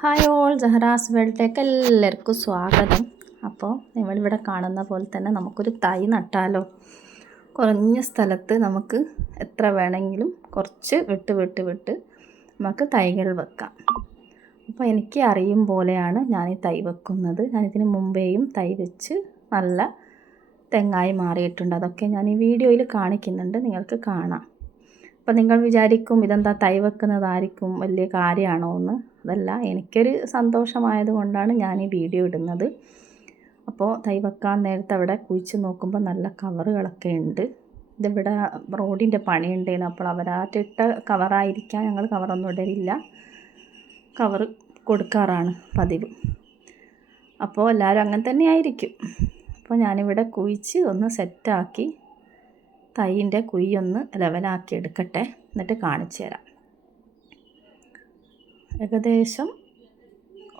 Hi all, Jahra's വേൾഡിലേക്ക് എല്ലാവർക്കും സ്വാഗതം. അപ്പോൾ നിങ്ങളിവിടെ കാണുന്ന പോലെ തന്നെ നമുക്കൊരു തൈ നട്ടാലോ? കുറഞ്ഞ സ്ഥലത്ത് നമുക്ക് എത്ര വേണമെങ്കിലും കുറച്ച് വിട്ട് നമുക്ക് തൈകൾ വെക്കാം. അപ്പോൾ എനിക്ക് അറിയും പോലെയാണ് ഞാൻ ഈ തൈ വെക്കുന്നത്. ഞാനിതിന് മുമ്പേയും തൈ വെച്ച് നല്ല തെങ്ങായി മാറിയിട്ടുണ്ട്. അതൊക്കെ ഞാൻ ഈ വീഡിയോയിൽ കാണിക്കുന്നുണ്ട്, നിങ്ങൾക്ക് കാണാം. അപ്പോൾ നിങ്ങൾ വിചാരിക്കും ഇതെന്താ തൈ വെക്കുന്നതായിരിക്കും വലിയ കാര്യമാണോ എന്ന്. അതല്ല, എനിക്കൊരു സന്തോഷമായത് കൊണ്ടാണ് ഞാൻ ഈ വീഡിയോ ഇടുന്നത്. അപ്പോൾ തൈ വെക്കാൻ നേരത്തെ അവിടെ കുഴിച്ച് നോക്കുമ്പോൾ നല്ല കവറുകളൊക്കെ ഉണ്ട്. ഇതിവിടെ റോഡിൻ്റെ പണിയുണ്ടേനു, അപ്പോൾ അവരാറ്റിട്ട കവറായിരിക്കാം. ഞങ്ങൾ കവറൊന്നും ഇടലില്ല, കവർ കൊടുക്കാറാണ് പതിവ്. അപ്പോൾ എല്ലാവരും അങ്ങനെ തന്നെ ആയിരിക്കും. അപ്പോൾ ഞാനിവിടെ കുഴിച്ച് ഒന്ന് സെറ്റാക്കി തൈൻ്റെ കുഴിയൊന്ന് ലെവലാക്കി എടുക്കട്ടെ, എന്നിട്ട് കാണിച്ചു തരാം. ഏകദേശം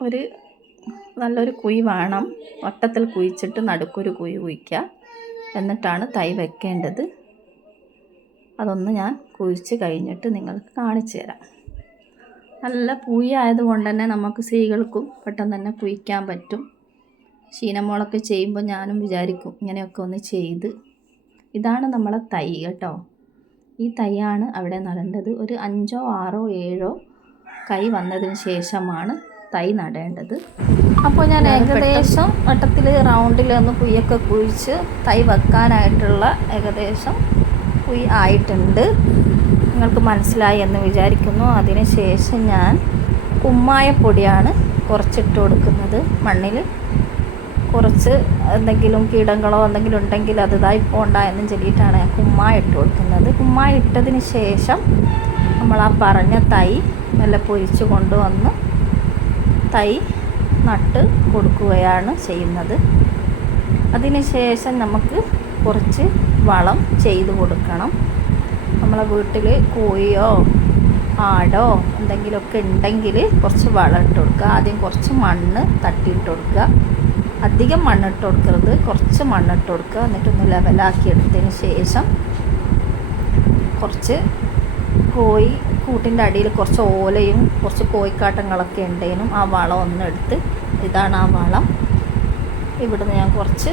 ഒരു നല്ലൊരു കുഴി വേണം. വട്ടത്തിൽ കുഴിച്ചിട്ട് നടുക്കൊരു കുഴി കുഴിക്കുക, എന്നിട്ടാണ് തൈ വെക്കേണ്ടത്. അതൊന്ന് ഞാൻ കുഴിച്ച് കഴിഞ്ഞിട്ട് നിങ്ങൾക്ക് കാണിച്ചു തരാം. നല്ല കുഴി ആയതുകൊണ്ട് തന്നെ നമുക്ക് സ്ത്രീകൾക്കും പെട്ടെന്ന് തന്നെ കുഴിക്കാൻ പറ്റും. ശീനമോളൊക്കെ ചെയ്യുമ്പോൾ ഞാനും വിചാരിക്കും ഇങ്ങനെയൊക്കെ ഒന്ന് ചെയ്ത്. ഇതാണ് നമ്മളെ തൈ കേട്ടോ. ഈ തൈയാണ് അവിടെ നടേണ്ടത്. ഒരു 5, 6, 7 കൈ വന്നതിന് ശേഷമാണ് തൈ നടേണ്ടത്. അപ്പോൾ ഞാൻ ഏകദേശം വട്ടത്തിൽ റൗണ്ടിൽ ഒന്ന് കുഴിയൊക്കെ കുഴിച്ച് തൈ വെക്കാനായിട്ടുള്ള ഏകദേശം കുഴി ആയിട്ടുണ്ട്. നിങ്ങൾക്ക് മനസ്സിലായി എന്ന് വിചാരിക്കുന്നു. അതിന് ശേഷം ഞാൻ കുമ്മായപ്പൊടിയാണ് കുറച്ചിട്ട് കൊടുക്കുന്നത്. മണ്ണിൽ കുറച്ച് എന്തെങ്കിലും കീടങ്ങളോ എന്തെങ്കിലും ഉണ്ടെങ്കിൽ അത് ഇതായി പോണ്ട എന്നും ചൊല്ലിയിട്ടാണ് ഞാൻ കുമ്മായ ഇട്ട് കൊടുക്കുന്നത്. കുമ്മായ ഇട്ടതിന് ശേഷം നമ്മൾ ആ പറഞ്ഞ തൈ നല്ല പൊരിച്ച് കൊണ്ടുവന്ന് തൈ നട്ട് കൊടുക്കുകയാണ് ചെയ്യുന്നത്. അതിന് ശേഷം നമുക്ക് കുറച്ച് വളം ചെയ്ത് കൊടുക്കണം. നമ്മളെ വീട്ടിൽ കോഴിയോ ആടോ എന്തെങ്കിലുമൊക്കെ ഉണ്ടെങ്കിൽ കുറച്ച് വളം ഇട്ട് കൊടുക്കുക. ആദ്യം കുറച്ച് മണ്ണ് തട്ടിയിട്ട് കൊടുക്കുക. അധികം മണ്ണിട്ട് കൊടുക്കരുത്, കുറച്ച് മണ്ണിട്ട് കൊടുക്കുക. എന്നിട്ടൊന്ന് ലെവലാക്കി എടുത്തതിന് ശേഷം കുറച്ച് കോഴി കൂട്ടിൻ്റെ അടിയിൽ കുറച്ച് ഓലയും കുറച്ച് കോഴിക്കാട്ടങ്ങളൊക്കെ ഉണ്ടേനും ആ വളം ഒന്ന് എടുത്ത്, ഇതാണ് ആ വളം. ഇവിടുന്ന് ഞാൻ കുറച്ച്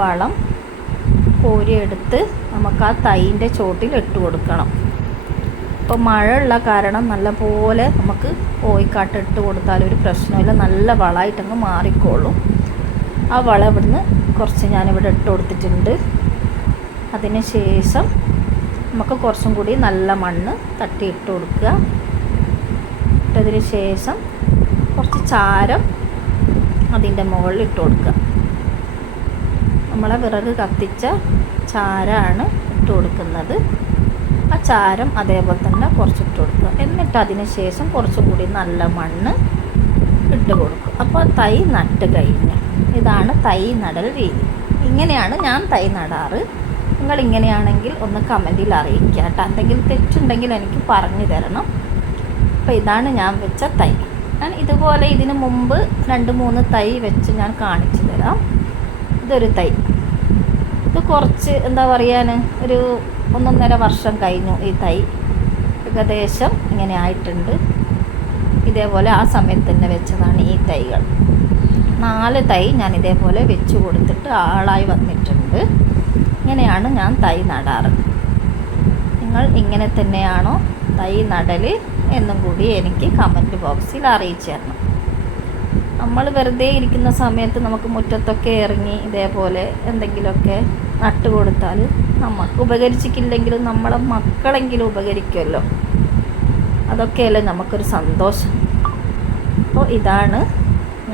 വളം കോരിയെടുത്ത് നമുക്ക് ആ തൈൻ്റെ ചോട്ടിൽ ഇട്ട് കൊടുക്കണം. ഇപ്പോൾ മഴ ഉള്ള കാരണം നല്ലപോലെ നമുക്ക് കോഴിക്കാട്ടം ഇട്ട് കൊടുത്താലൊരു പ്രശ്നമില്ല, നല്ല വളമായിട്ടങ്ങ് മാറിക്കോളും. ആ വളം ഇവിടുന്ന് കുറച്ച് ഞാനിവിടെ ഇട്ട് കൊടുത്തിട്ടുണ്ട്. അതിന് ശേഷം നമുക്ക് കുറച്ചും കൂടി നല്ല മണ്ണ് തട്ടിയിട്ട് കൊടുക്കുക. ഇട്ടതിന് ശേഷം കുറച്ച് ചാരം അതിൻ്റെ മുകളിൽ ഇട്ട് കൊടുക്കുക. നമ്മളെ വിറക് കത്തിച്ച ചാരമാണ് ഇട്ട് കൊടുക്കുന്നത്. ആ ചാരം അതേപോലെ തന്നെ കുറച്ചിട്ട് കൊടുക്കുക. എന്നിട്ട് അതിന് ശേഷം കുറച്ചും കൂടി നല്ല മണ്ണ് ഇട്ട് കൊടുക്കും. അപ്പോൾ തൈ നട്ട് കഴിഞ്ഞു. ഇതാണ് തൈ നടൽ രീതി. ഇങ്ങനെയാണ് ഞാൻ തൈ നടാറ്. നിങ്ങൾ ഇങ്ങനെയാണെങ്കിൽ ഒന്ന് കമൻറ്റിൽ അറിയിക്കുക കേട്ടോ. എന്തെങ്കിലും തെറ്റുണ്ടെങ്കിൽ എനിക്ക് പറഞ്ഞു തരണം. അപ്പോൾ ഇതാണ് ഞാൻ വെച്ച തൈ. ഞാൻ ഇതുപോലെ ഇതിന് മുമ്പ് 2-3 തൈ വെച്ച് ഞാൻ കാണിച്ചു തരാം. ഇതൊരു തൈ. ഇത് കുറച്ച് എന്താ പറയാൻ, ഒരു 1.5 വർഷം കഴിഞ്ഞു ഈ തൈ. ഏകദേശം ഇങ്ങനെ ആയിട്ടുണ്ട്. ഇതേപോലെ ആ സമയത്ത് തന്നെ വെച്ചതാണ് ഈ തൈകൾ. 4 തൈ ഞാൻ ഇതേപോലെ വെച്ച് കൊടുത്തിട്ട് ആളായി വന്നിട്ടുണ്ട്. ഇങ്ങനെയാണ് ഞാൻ തൈ നടാറ്. നിങ്ങൾ ഇങ്ങനെ തന്നെയാണോ തൈ നടൽ എന്നും കൂടി എനിക്ക് കമൻറ്റ് ബോക്സിൽ അറിയിച്ചു തരണം. നമ്മൾ വെറുതെ ഇരിക്കുന്ന സമയത്ത് നമുക്ക് മുറ്റത്തൊക്കെ ഇറങ്ങി ഇതേപോലെ എന്തെങ്കിലുമൊക്കെ നട്ട് കൊടുത്താൽ നമുക്ക് ഉപകരിച്ചിട്ടില്ലെങ്കിലും നമ്മളെ മക്കളെങ്കിലും ഉപകരിക്കുമല്ലോ. അതൊക്കെയല്ലേ നമുക്കൊരു സന്തോഷം. അപ്പോൾ ഇതാണ്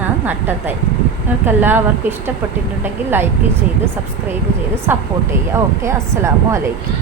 ഞാൻ നട്ട തൈ. നിങ്ങൾക്കെല്ലാവർക്കും ഇഷ്ടപ്പെട്ടിട്ടുണ്ടെങ്കിൽ ലൈക്ക് ചെയ്ത് സബ്സ്ക്രൈബ് ചെയ്ത് സപ്പോർട്ട് ചെയ്യുക. ഓക്കെ, അസ്സലാമു അലൈക്കും.